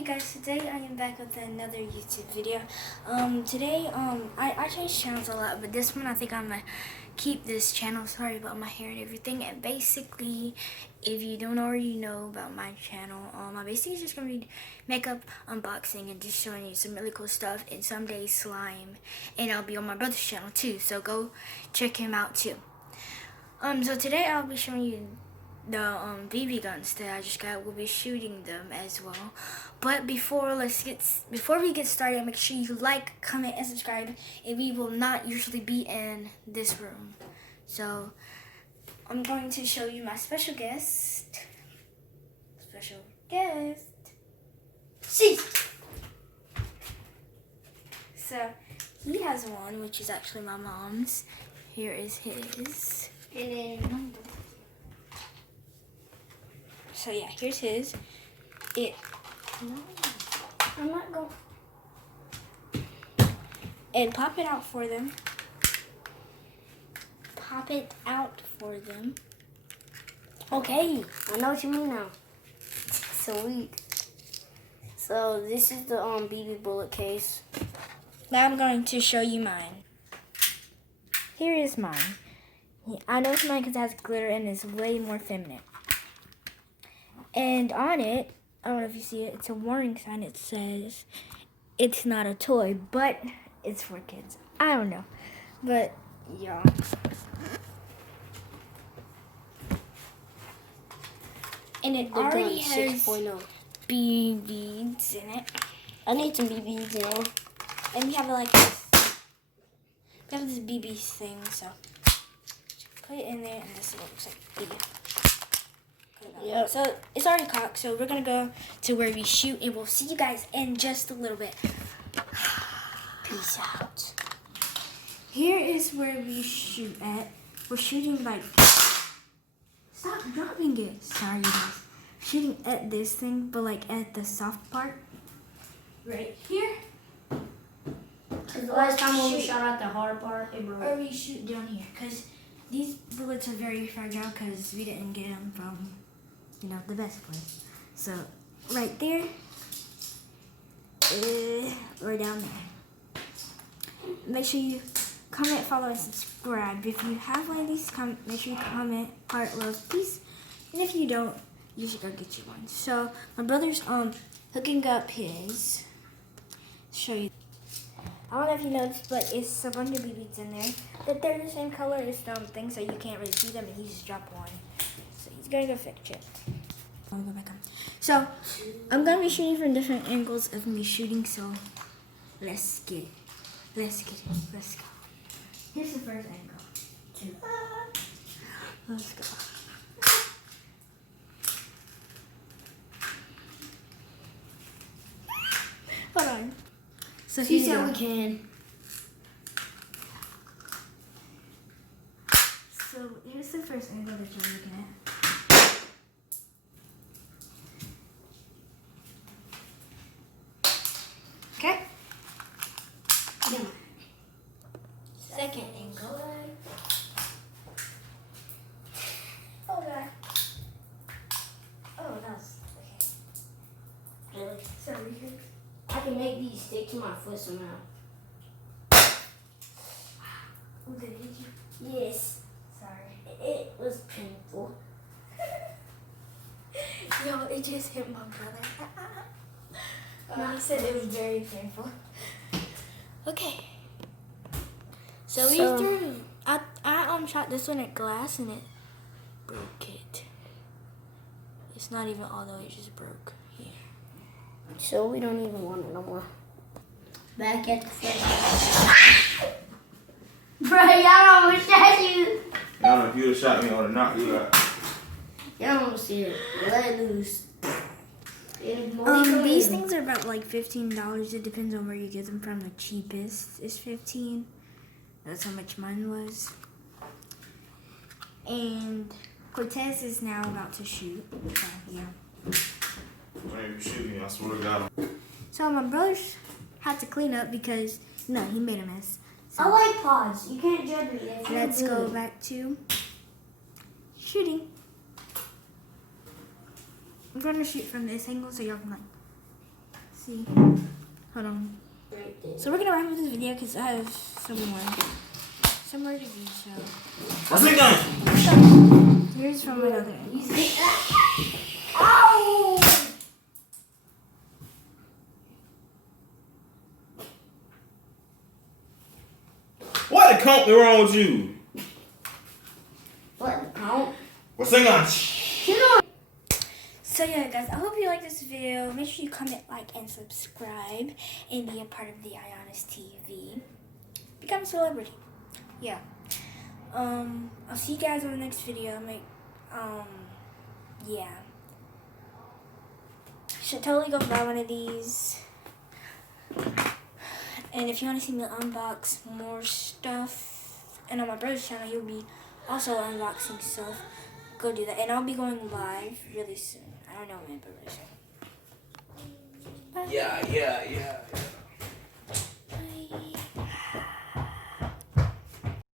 you guys, today I am back with another YouTube video. Today I change channels a lot, but this one I think I'm gonna keep this channel. Sorry about my hair and everything. And basically, if you don't already know about my channel, I basically just gonna be makeup unboxing and just showing you some really cool stuff, and someday slime, and I'll be on my brother's channel too, so go check him out too. So today I'll be showing you the BB guns that I just got. We'll be shooting them as well. But before we get started, make sure you like, comment, and subscribe. And we will not usually be in this room. So I'm going to show you my special guest. See. So he has one, which is actually my mom's. Here is his. And then so yeah, here's his. I'm not going. And pop it out for them. Pop it out for them. Okay, I know what you mean now. Sweet. So this is the BB bullet case. Now I'm going to show you mine. Here is mine. I know it's mine because it has glitter and is way more feminine. And on it, I don't know if you see it, it's a warning sign. It says it's not a toy, but it's for kids. I don't know. But yeah. And it already has 6.0 BBs in it. I need some BBs, you know. And we have like this. We have this BB thing, so put it in there, and this looks like BB. Yep. So it's already cocked, so we're gonna go to where we shoot, and we'll see you guys in just a little bit. Peace out. Here is where we shoot at. We're shooting like, stop dropping it. Sorry guys. Shooting at this thing, but like at the soft part. Right here. Cause the last time when we shot at the hard part, it broke. Or we shoot down here, because these bullets are very fragile because we didn't get them from, the best place. So, right there, or down there. Make sure you comment, follow, and subscribe. If you have one of these, make sure you comment, heart, love, peace. And if you don't, you should go get you one. So, my brother's hooking up his. Show you. I don't know if you noticed, but it's a bunch of BBs in there. But they're the same color as the thing, so you can't really see them, and he just dropped one. So he's gonna go fix it. I'll go back on. So I'm gonna be shooting from different angles of me shooting, so let's get it. Let's go. Here's the first angle. Let's go. Hold on. So He said we can. So here's the first angle that you're looking at. Okay? Yeah. Second angle. Oh god. Oh, that's okay. Really? So we can. I can make these stick to my foot somehow. Oh, did you? Yes. Sorry. It was painful. Yo, it just hit my brother. No, he said it was very painful. Okay. So we threw. I shot this one at glass and it broke it. It's not even all the way, it just broke here. So we don't even want it no more. Back at the first. Bro, y'all almost shot you. I don't know if you would have shot me or not. You got. Y'all almost see it. Let it loose. These things are about like $15. It depends on where you get them from. The cheapest is $15. That's how much mine was. And Cortez is now about to shoot. So, yeah. I ain't shooting you, I swear to God. So my brothers had to clean up because he made a mess. So I like pods. You can't judge me. let's go back to shooting. I'm gonna shoot from this angle so y'all can like See? Hold on. Right there. So we're gonna wrap up this video because I have somewhere to be. So What's it done? here's from another end. Ow! What the company wrong with you? What? Count? What's it done? So yeah, guys, I hope you like this video. Make sure you comment, like, and subscribe, and be a part of the Ionis TV. Become a celebrity. Yeah. I'll see you guys on the next video. Yeah. Should totally go buy one of these. And if you want to see me unbox more stuff, and on my brother's channel, he'll be also unboxing stuff. Go do that. And I'll be going live really soon. I don't know when, but really soon. Bye. Yeah.